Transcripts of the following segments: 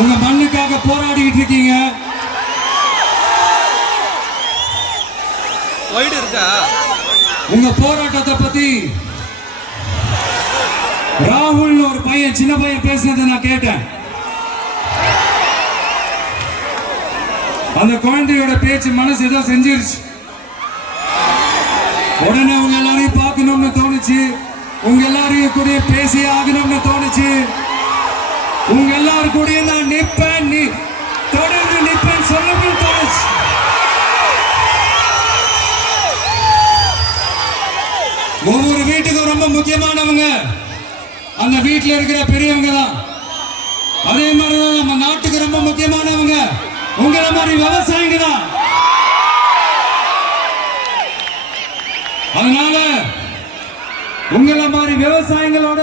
உங்க மண்ணுக்காக போராடிட்டு இருக்கீங்க. உங்க போராட்டத்தை பத்தி ராகுல் ஒரு பையன் சின்ன பையன் பேசுனதை நான் கேட்டேன். அந்த குழந்தையோட பேச்சு மனசு ஏதோ செஞ்சிருச்சு. உடனே உங்க எல்லாரையும் பார்க்கணும்னு தோணுச்சு. உங்க எல்லாரையும் கூட பேசி ஆகணும்னு தோணுச்சு. உங்க எல்லாரும் கூட நான் நிற்பேன் நீ தொடர்ந்து நிற்பேன் சொல்லுங்கள் தொடர்ச்சி ஒவ்வொரு வீட்டுக்கும் ரொம்ப முக்கியமானவங்க. அந்த வீட்டில் இருக்கிற பெரியவங்க தான். அதே மாதிரி தான் நம்ம நாட்டுக்கு ரொம்ப முக்கியமானவங்க. உங்களை மாதிரி விவசாயிங்க தான். அதனால உங்களை மாதிரி விவசாயிகளோட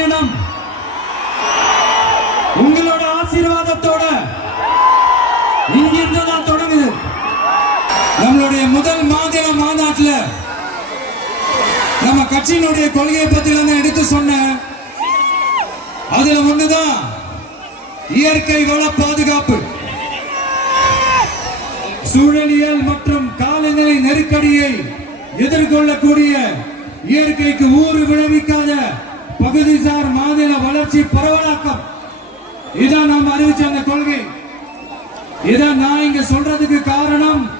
முதல் மாநில மாநாட்டில் நம்ம கட்சியினுடைய கொள்கையை பத்தி நான் எடுத்து சொன்னேன். அதுல ஒண்ணுதான். இயற்கை வள பாதுகாப்பு. சூழலியல் மற்றும் காலநிலை நெருக்கடியை எதிர்கொள்ளக்கூடிய இயற்கைக்கு ஊறு விளைவிக்காத பகுதிசார் மாநில வளர்ச்சி பரவலாக்கம். இதான் நாம் அறிவிச்ச அந்த கொள்கை. இதை நான் இங்க சொல்றதுக்கு காரணம்.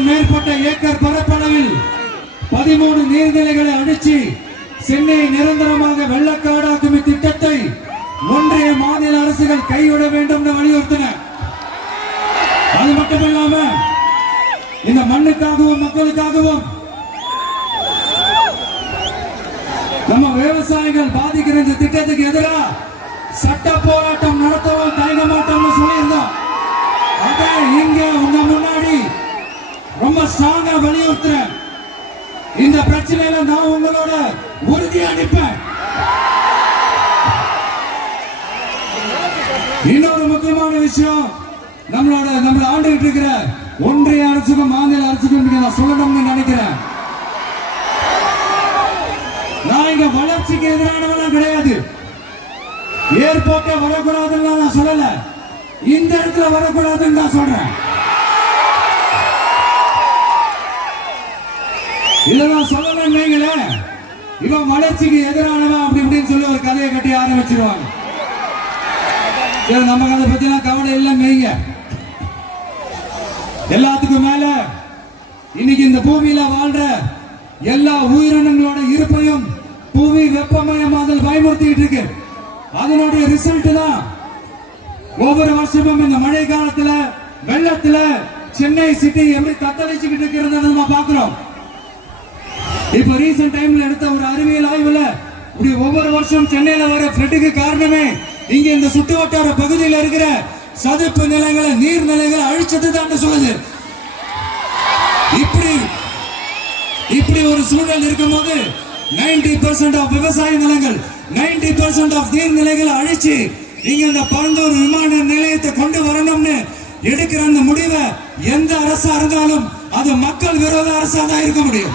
ஆயிரத்துக்கும் மேற்பட்ட ஏக்கர் பரப்பளவில் பதிமூணு நீர்நிலைகளை அடிச்சு சென்னையை நிரந்தரமாக வெள்ளக்காடாக்கும் இத்திட்டத்தை ஒன்றிய மாநில அரசுகள் கைவிட வேண்டும் என வலியுறுத்தின அது மட்டுமல்லாம இந்த மண்ணுக்காகவும் மக்களுக்காகவும் நம்ம விவசாயிகள் பாதிக்கிற இந்த திட்டத்துக்கு எதிராக சட்ட போராட்டம் நடத்தவும் தயங்க மாட்டோம்னு சொல்லியிருந்தோம். அதை இங்க உங்க முன்னாடி ரொம்ப ஸ்ட்ராங்கா வலியுறுத்துறேன் இந்த பிரச்சனையில நான் உங்களோட உறுதி அனுப்பேன் இன்னொரு முக்கியமான விஷயம் நம்மளோட நம்மள ஆண்டுகிட்டு இருக்கிற ஒன்றிய அரசுக்கும் மாநில அரசுக்கும் நான் சொல்லணும்னு நினைக்கிறேன். நான் இங்க வளர்ச்சிக்கு எதிரானவெல்லாம் கிடையாது. ஏர்போர்ட்டே வரக்கூடாதுன்னு நான் சொல்லல. இந்த இடத்துல வரக்கூடாதுன்னு நான் சொல்றேன். இதை நான் சொல்லலன்னு வைங்களேன் இவன் வளர்ச்சிக்கு எதிரானவன் அப்படி இப்படின்னு சொல்லி ஒரு கதையை கட்டி ஆரம்பிச்சிருவாங்க. சரி நமக்கு அதை பத்திலாம் கவலை இல்லை வைங்க. எல்லாத்துக்கும் மேல இன்னைக்கு இந்த பூமியில வாழ்ற எல்லா உயிரினங்களோட இருப்பையும் புவி வெப்பமயமாதல் பயமுறுத்திட்டு இருக்கு. அதனுடைய ரிசல்ட் தான் ஒவ்வொரு வருஷமும் இந்த மழை காலத்துல வெள்ளத்துல சென்னை சிட்டி எப்படி தத்தளிச்சுக்கிட்டு இருக்கிறது நம்ம பாக்குறோம் இப்ப ரீசெண்ட் டைம்ல எடுத்த ஒரு அறிவியல் ஆய்வுல இப்படி ஒவ்வொரு வருஷம் சென்னையில வர ஃப்ளட்டுக்கு காரணமே இங்க இந்த சுற்று வட்டார பகுதியில் இருக்கிற சதுப்பு நிலங்களை நீர்நிலைகளை அழிச்சது தான் சொல்லுது. இப்படி இப்படி ஒரு சூழல் இருக்கும்போது 90% பர்சன்ட் ஆஃப் விவசாய நிலங்கள் 90% பர்சன்ட் ஆஃப் நீர்நிலைகளை அழிச்சு இங்க இந்த பரந்தூர் விமான நிலையத்தை கொண்டு வரணும்னு எடுக்கிற அந்த முடிவை எந்த அரசா இருந்தாலும் அது மக்கள் விரோத அரசா தான் இருக்க முடியும்.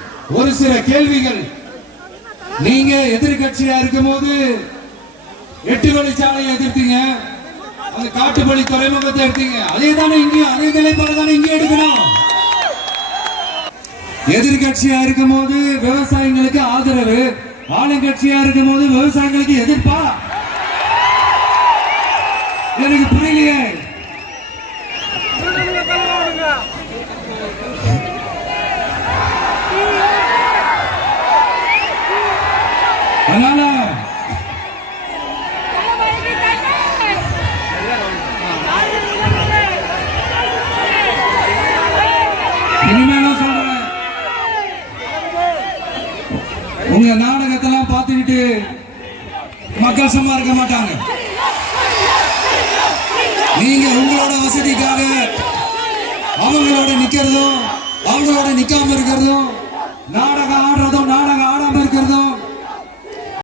ஒரு சில கேள்விகள் நீங்க எதிர்கட்சியா இருக்கும்போது எட்டு வழிச்சாலையை எதிர்த்தீங்க. அந்த காட்டுப்பள்ளி துறைமுகத்தை எடுத்தீங்க. அதே தானே இங்கேயும் அதே நிலைப்பாடு தானே இங்கே எடுக்கணும். எதிர்கட்சியா இருக்கும்போது விவசாயிகளுக்கு ஆதரவு ஆளுங்கட்சியா இருக்கும்போது விவசாயிகளுக்கு எதிர்ப்பா? எனக்கு புரியலையே. மக்கள் சும்மா இருக்க மாட்டாங்க. நீங்க உங்களோட வசதிக்காக அவங்களோட நிக்கிறதும் அவங்களோட நிக்காம இருக்கிறதும் நாடக